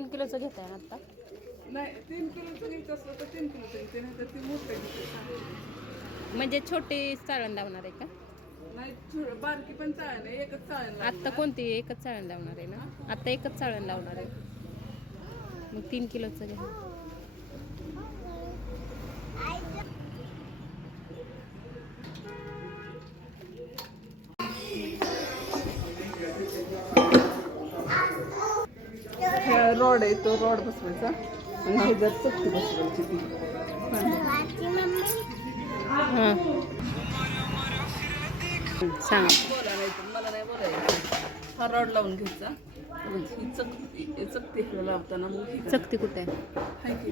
3 किलोचं घेताय ना आता? नाही 3 किलोचं घ्यायचं असलं तर 3 किलोचं घेते, नाही तर ती मोठं घेते. म्हणजे छोटी चाळण लावणार आहे का? नाही बारकी पण चाळण आहे, एकच चाळण आत्ता कोणती एकच चाळण लावणार आहे ना? आत्ता एकच चाळण लावणार आहे, मग 3 किलोचं घ्या. रॉड आहे तो रॉड बसवायचा आणि ह्याच्यात चकती बसवायची ती. हां सांगा. बोला नाही तर मला नाही बोलायचं. हा रॉड लावून घ्यायचा, ही चकती ह्याला लावताना मग ही चकती कुठे आहे? हाय की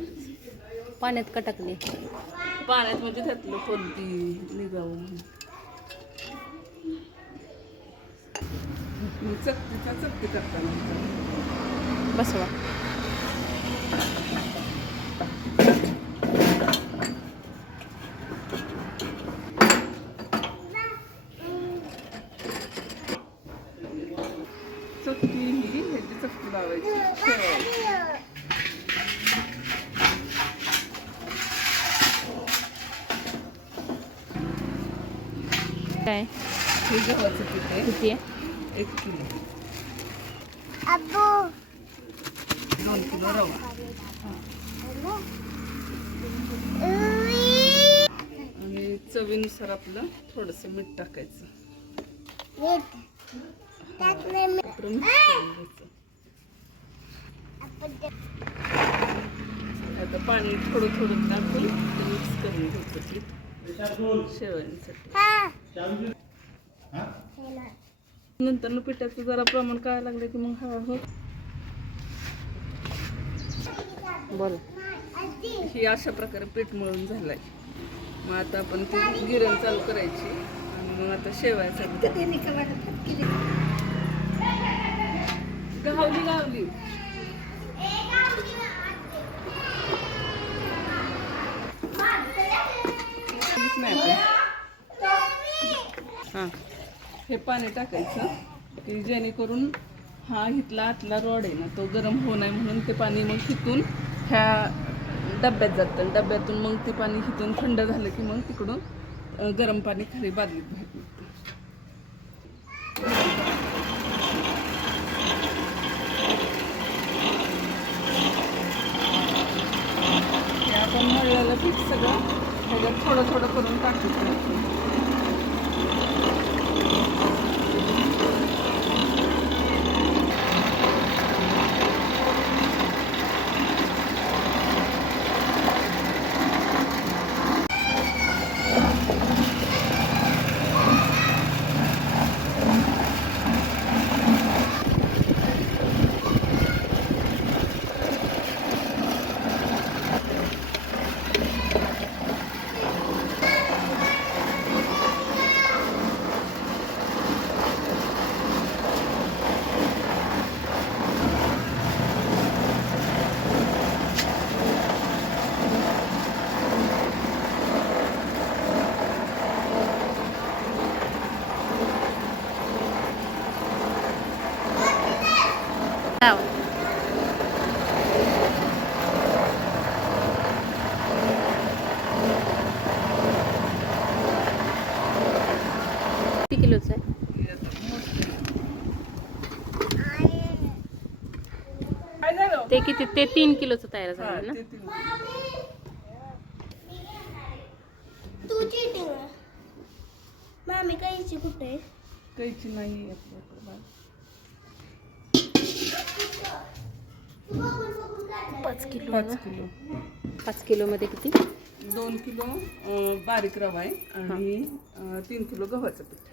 पाण्यात का टाकली? पाण्यात म्हणजे त्यातलं कोणती निघावं चकती करताना बसवा. चकती ही ह्याची चकती लावायची, ठेवायची. काय हे गव्हाचं पीठ आहे, किती आहे? 1 किलो. 2 किलो रवा आणि चवीनुसार आपलं थोडंसं मीठ टाकायचं. आता पाणी थोडं थोडं टाकून मिक्स करून घ्यायचं पीठ शेवयांसाठी. नंतर पिठाचं जरा प्रमाण कळायला लागलं की मग हळूहळू बोल. ही अशा प्रकारे पीठ मळून झालंय. मग आता आपण ती गिरण चालू करायची आणि मग आता शेवायसाठी गावली हां हे पाणी टाकायचं की जेणेकरून हा इथला आतला रॉड आहे ना तो गरम होऊ नये म्हणून ते पाणी मग हिथून ह्या डब्यात जातं. डब्यातून मग ते पाणी हिथून थंड झालं की मग तिकडून गरम पाणी खाली बादलीत बाहेर निघतं. हे आपण मळलेलं पीठ सगळं ह्याच्यात थोडं थोडं करून टाकायचं. लाव. किती किलोचं आहे? ते किती? ते 3 किलोचं तयार झालं ना? तू चीटिंग आहे. मामी कैची कुठे? कैची नाही आपल्याकडे बाळ. 5 किलो. 5 किलो. 5 किलोमध्ये किती? 2 किलो बारीक रवा आहे आणि 3 किलो गव्हाचं पीठ.